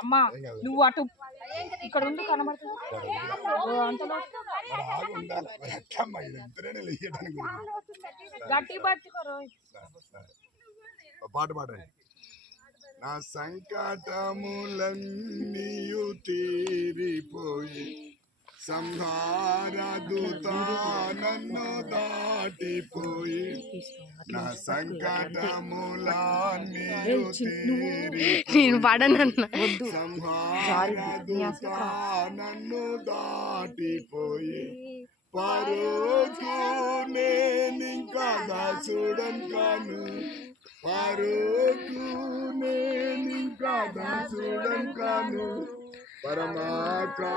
అమ్మా నువ్వు అటు ఇక్కడ ఉండి కనబడుతుంది గట్టి పట్టుకోరు. పాట పాడండి. నా సంకటములన్నీయు తీరిపోయి సంహారదూత నన్ను దాటిపోయి నా సంకటములన్నీయు తీరిపోయి సంహారదూత నన్ను దాటిపోయి పరుకు నేనింకా దాసుడన్ కాను పరుకు నేనింకా దాసుడన్ కాను పరమాకానానికి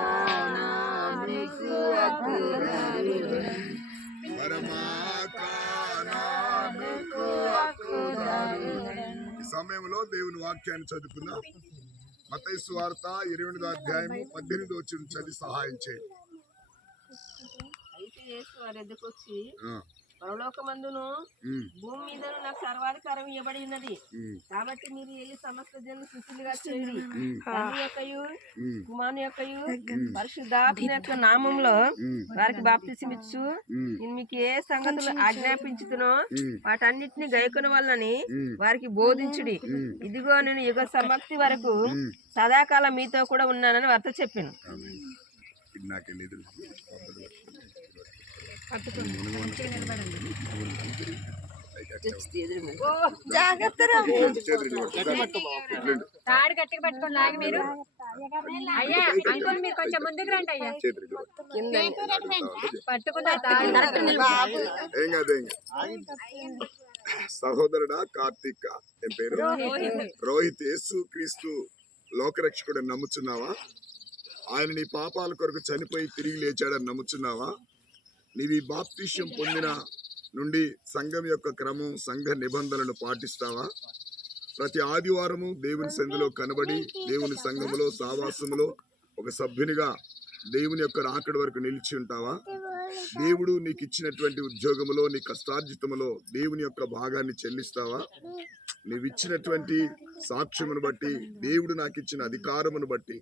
హక్కుదారుడని పరమాకానానికి హక్కుదారుడని. ఈ సమయంలో దేవుని వాక్యాన్ని చదువుకుందాం. మత్తయి సువార్త 28వ అధ్యాయము 18వ వచనం చదివి సహాయం చేయండి. అయితే యేసు వారి ఎద్దకు వచ్చి పరలోకమందును భూమి మీదను నాకు సర్వాధికారం ఇవ్వబడి ఉన్నది, కాబట్టి మీరు వెళ్ళి సమస్త జనులు శిష్యులుగా చేయండి. తండ్రి యొక్కయు కుమారుని యొక్కయు పరిశుద్ధాత్మ యొక్క నామంలో వారికి బాప్తిసమిచ్చు నేను మీకు ఏ సంగతులు ఆజ్ఞాపించుతునో వాటన్నిటిని గైకొన వల్లని వారికి బోధించుడి. ఇదిగో నేను యుగ సమాప్తి వరకు సదాకాలం మీతో కూడా ఉన్నానని వారితో చెప్పాను. తాడు గట్టిగా పట్టుకొని లాగి మీరు. అయ్యా అంకుల్ మీరు కొంచెం ముందుకు రండి అయ్యా. పట్టుకున్నా సహోదరుడా కార్తీక ఏం పేరు? రోహిత్. యేసు క్రీస్తు లోకరక్షకుడు నమ్ముచున్నావా? ఆయన నీ పాపాల కొరకు చనిపోయి తిరిగి లేచాడని నమ్ముచున్నావా? నీవి బాప్తిష్యం పొందిన నుండి సంఘం యొక్క క్రమం సంఘ నిబంధనలను పాటిస్తావా? ప్రతి ఆదివారము దేవుని సంధిలో కనబడి దేవుని సంఘములో సావాసములో ఒక సభ్యునిగా దేవుని యొక్క రాకడ వరకు నిలిచి ఉంటావా? దేవుడు నీకు ఇచ్చినటువంటి ఉద్యోగములో నీ కష్టార్జితములో దేవుని యొక్క భాగాన్ని చెల్లిస్తావా? నీవు ఇచ్చినటువంటి సాక్ష్యమును బట్టి దేవుడు నాకు ఇచ్చిన అధికారమును బట్టి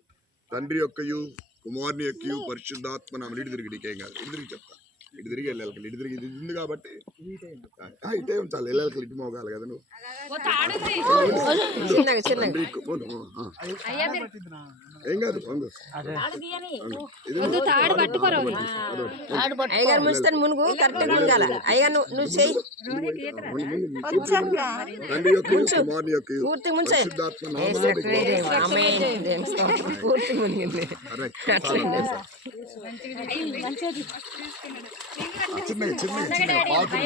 తండ్రి యొక్కయు కుమారుని యొక్కయు పరిశుద్ధాత్మ నామమున ఇటు తిరిగి నీకేం కాదు. ఇటు తిరిగి చెప్తా. ఇటు తిరిగి వెళ్ళాలి. ఇటు తిరిగి ఇది ఉంది కాబట్టి ఇటే ఉంచాలి. వెళ్ళాలి. ఇటు మోగాలి కదా నువ్వు. ఏం కాదు. మునుగు కరెక్ట్ మునగాల. అయ్యా నువ్వు చెయ్యి. తండ్రి యొక్కయు కుమారుని యొక్కయు పరిశుద్ధాత్మ నామమున పూర్తి మునిగింది. చిన్నగా బాగా